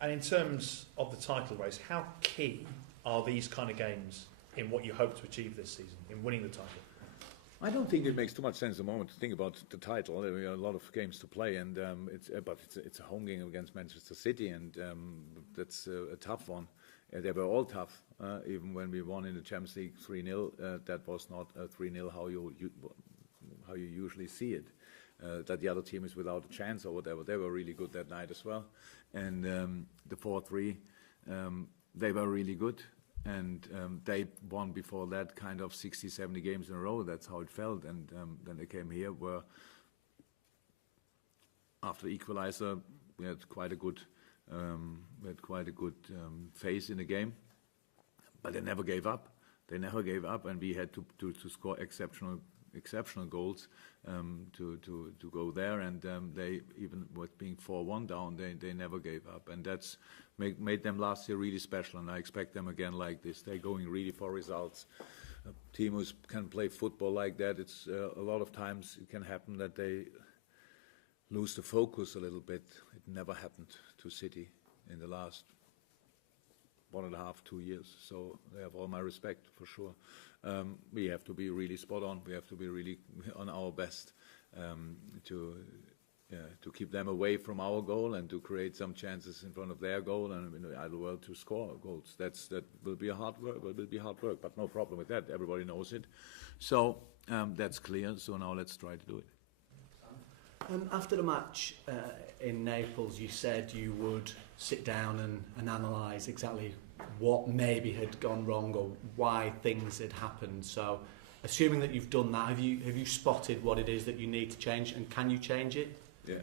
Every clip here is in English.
And in terms of the title race, how key are these kind of games in what you hope to achieve this season, in winning the title? I don't think it makes too much sense at the moment to think about the title. There are a lot of games to play, and it's a home game against Manchester City, and that's a tough one. They were all tough, even when we won in the Champions League 3-0. That was not a 3-0 how you usually see it. That the other team is without a chance or whatever. They were really good that night as well, and the 4-3, they were really good. And they won before that kind of 60, 70 games in a row. That's how it felt. And then they came here where after the equalizer, we had quite a good phase in the game. But they never gave up. They never gave up, and we had to score exceptional goals to go there, and they, even with being 4-1 down, they never gave up, and that's made them last year really special, and I expect them again like this. They're going really for results. A team who can play football like that, it's a lot of times it can happen that they lose the focus a little bit. It never happened to City in the last 1.5, 2 years. So they have all my respect for sure. We have to be really spot on. We have to be really on our best to keep them away from our goal and to create some chances in front of their goal and in the other world to score goals. That will be hard work, but no problem with that. Everybody knows it. So that's clear. So now let's try to do it. After the match in Naples, you said you would sit down and analyse exactly what maybe had gone wrong or why things had happened. So, assuming that you've done that, have you spotted what it is that you need to change, and can you change it? Yeah.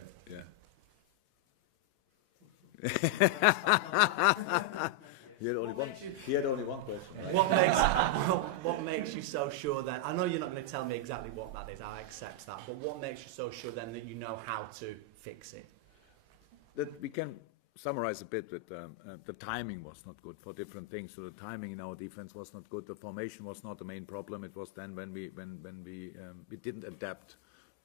He had only one question. Right? What makes you so sure then? I know you're not going to tell me exactly what that is. I accept that. But what makes you so sure then that you know how to fix it? That we can summarize a bit with the timing was not good for different things. So the timing in our defense was not good. The formation was not the main problem. It was then when we didn't adapt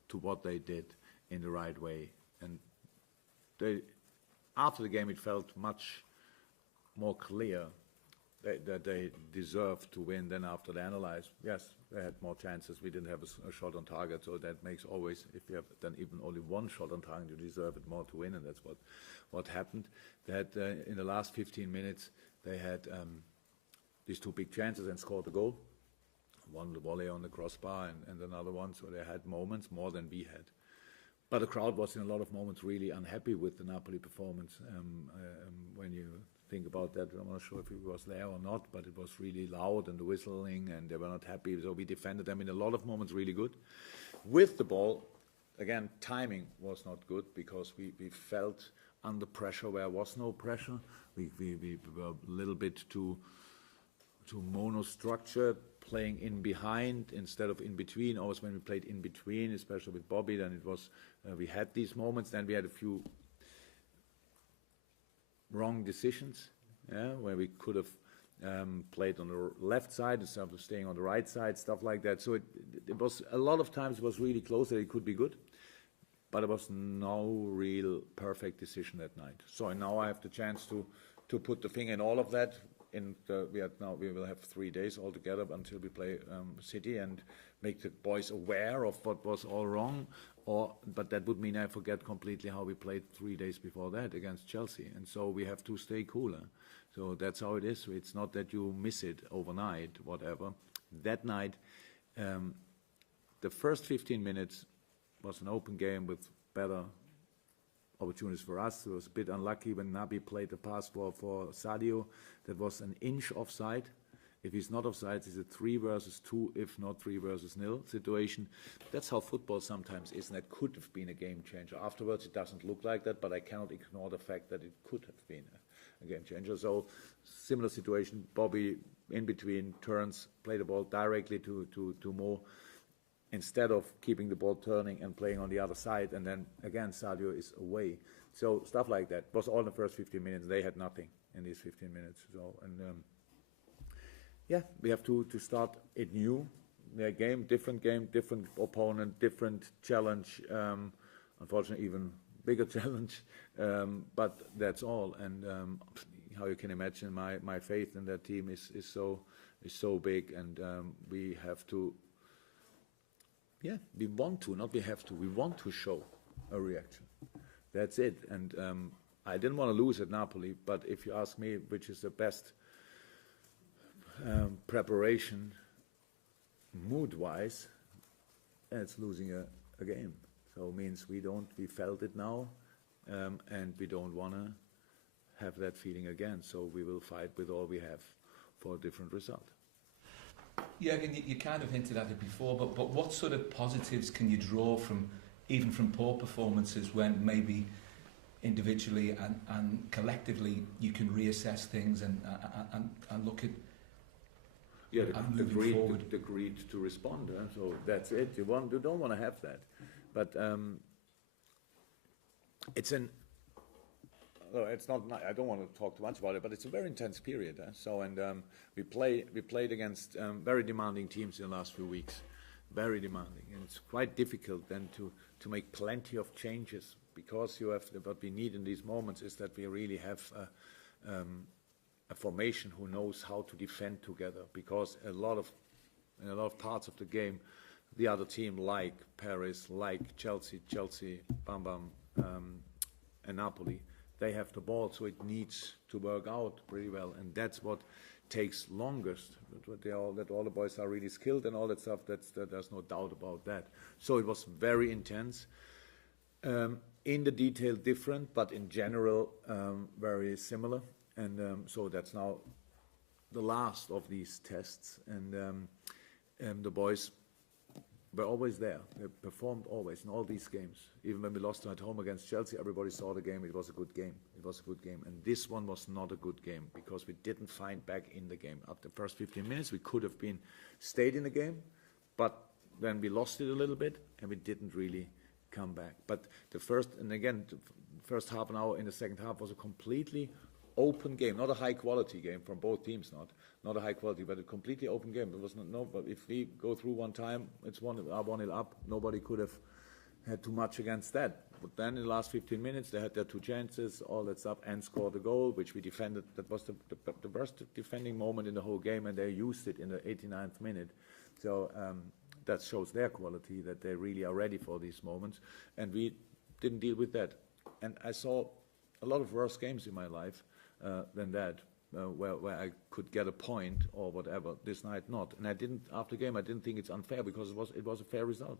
to what they did in the right way. And after the game, it felt much more clear that they deserved to win than after they analyzed. Yes, they had more chances. We didn't have a shot on target, so that makes always, if you have then even only one shot on target, you deserve it more to win, and that's what happened. They had, in the last 15 minutes, they had these two big chances and scored a goal. One, the volley on the crossbar, and another one, so they had moments more than we had. But the crowd was in a lot of moments really unhappy with the Napoli performance. When you think about that, I'm not sure if he was there or not, but it was really loud and the whistling, and they were not happy. So we defended them in a lot of moments really good. With the ball, again, timing was not good because we felt under pressure where there was no pressure. We were a little bit too monostructured, playing in behind instead of in between. Always when we played in between, especially with Bobby, then it was we had these moments. Then we had a few wrong decisions, where we could have played on the left side instead of staying on the right side, stuff like that. So it was a lot of times it was really close that it could be good, but it was no real perfect decision that night. So now I have the chance to put the finger in all of that. We will have 3 days altogether until we play City and make the boys aware of what was all wrong. But that would mean I forget completely how we played 3 days before that against Chelsea. And so we have to stay cooler. So that's how it is. It's not that you miss it overnight, whatever. That night, the first 15 minutes was an open game with better opportunities for us. It was a bit unlucky when Naby played the pass for Sadio. That was an inch offside. If he's not offside, it's a 3 versus 2, if not 3 versus 0 situation. That's how football sometimes is, and that could have been a game changer. Afterwards, it doesn't look like that, but I cannot ignore the fact that it could have been a game changer. So, similar situation. Bobby in between turns, play the ball directly to Mo, instead of keeping the ball turning and playing on the other side, and then again Sadio is away. So stuff like that was all in the first 15 minutes. They had nothing in these 15 minutes. So we have to start it new. Game, different opponent, different challenge. Unfortunately, even bigger challenge, but that's all. And how you can imagine, my faith in that team is so big, and we have to. Yeah, we want to, not we have to. We want to show a reaction. That's it. And I didn't want to lose at Napoli, but if you ask me which is the best preparation mood-wise, it's losing a game. So it means we felt it now, and we don't want to have that feeling again. So we will fight with all we have for a different result. Jurgen, you kind of hinted at it before, but what sort of positives can you draw from even from poor performances when maybe individually and collectively you can reassess things and look at moving forward? Agreed to respond. So that's it. You don't want to have that, but it's not. I don't want to talk too much about it, but it's a very intense period. So we played against very demanding teams in the last few weeks, very demanding, and it's quite difficult then to make plenty of changes because you have what we need in these moments is that we really have a formation who knows how to defend together, because in a lot of parts of the game, the other team like Paris, like Chelsea, Bam Bam, and Napoli. They have the ball, so it needs to work out pretty well, and that's what takes longest. That all the boys are really skilled and all that stuff. There's no doubt about that. So it was very intense. In the detail, different, but in general, very similar. And so that's now the last of these tests, and the boys were always there. They performed always in all these games. Even when we lost at home against Chelsea, everybody saw the game. It was a good game. It was a good game. And this one was not a good game because we didn't find back in the game. After the first 15 minutes, we could have stayed in the game, but then we lost it a little bit and we didn't really come back. But the first half an hour in the second half was a completely open game, not a high quality game from both teams, not a high quality, but a completely open game. There was but if we go through one time, it's 1-0 up. Nobody could have had too much against that. But then in the last 15 minutes, they had their two chances, all that stuff, and scored a goal, which we defended. That was the worst defending moment in the whole game, and they used it in the 89th minute. So that shows their quality, that they really are ready for these moments, and we didn't deal with that. And I saw a lot of worse games in my life than that, where I could get a point or whatever. This night, not. And after the game, I didn't think it's unfair because it was a fair result.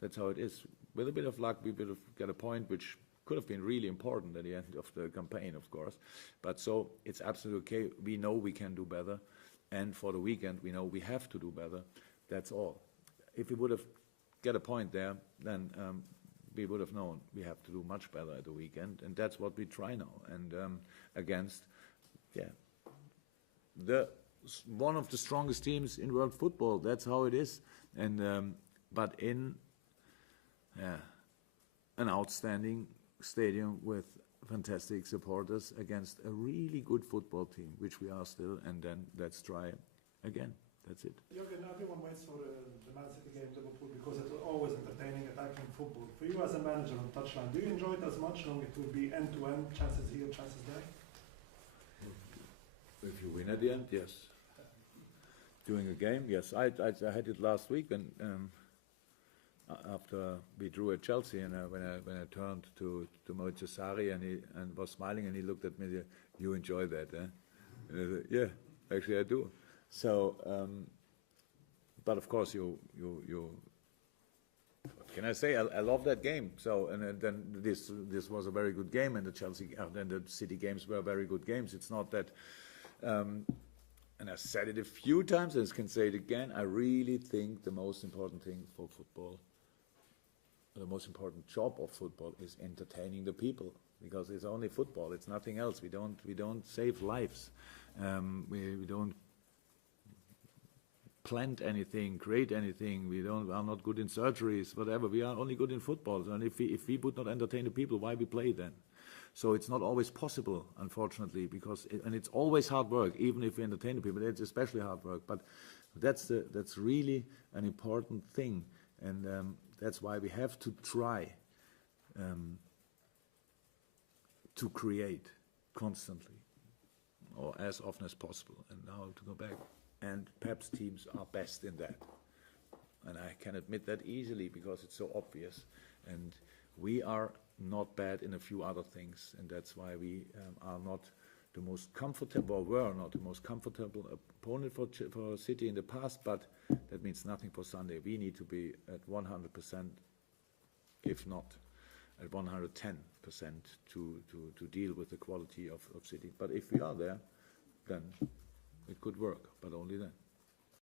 That's how it is. With a bit of luck, we would have get a point, which could have been really important at the end of the campaign, of course. But so it's absolutely okay. We know we can do better, and for the weekend, we know we have to do better. That's all. If we would have get a point there, then we would have known we have to do much better at the weekend, and that's what we try now. And against, one of the strongest teams in world football. That's how it is. And but in an outstanding stadium with fantastic supporters against a really good football team, which we are still. And then let's try again. That's it. Jurgen, everyone waits for the Man City game, Liverpool, because it's always entertaining, attacking football. For you as a manager on touchline, do you enjoy it as much, knowing it will be end-to-end, chances here, chances there? If you win at the end, yes. During a game, yes. I had it last week, and after we drew at Chelsea, and when I turned to Maurizio Sarri and was smiling, and he looked at me, you enjoy that, eh? And I said, yeah, actually I do. So, but of course, you. What can I say? I love that game. So, and then this was a very good game, and the City games were very good games. It's not that. And I said it a few times, and I can say it again. I really think the most important thing for football, the most important job of football, is entertaining the people, because it's only football. It's nothing else. We don't save lives. We don't plant anything, create anything. are not good in surgeries, whatever. We are only good in football. And if we would not entertain the people, why we play then? So it's not always possible, unfortunately, and it's always hard work. Even if we entertain the people, it's especially hard work. But that's really an important thing, and that's why we have to try to create constantly, or as often as possible, and now to go back. And Pep's teams are best in that. And I can admit that easily because it's so obvious. And we are not bad in a few other things, and that's why we are not the most comfortable, or were not the most comfortable opponent for City in the past, but that means nothing for Sunday. We need to be at 100%, if not at 110%, to deal with the quality of City. But if we are there, then it could work, but only then.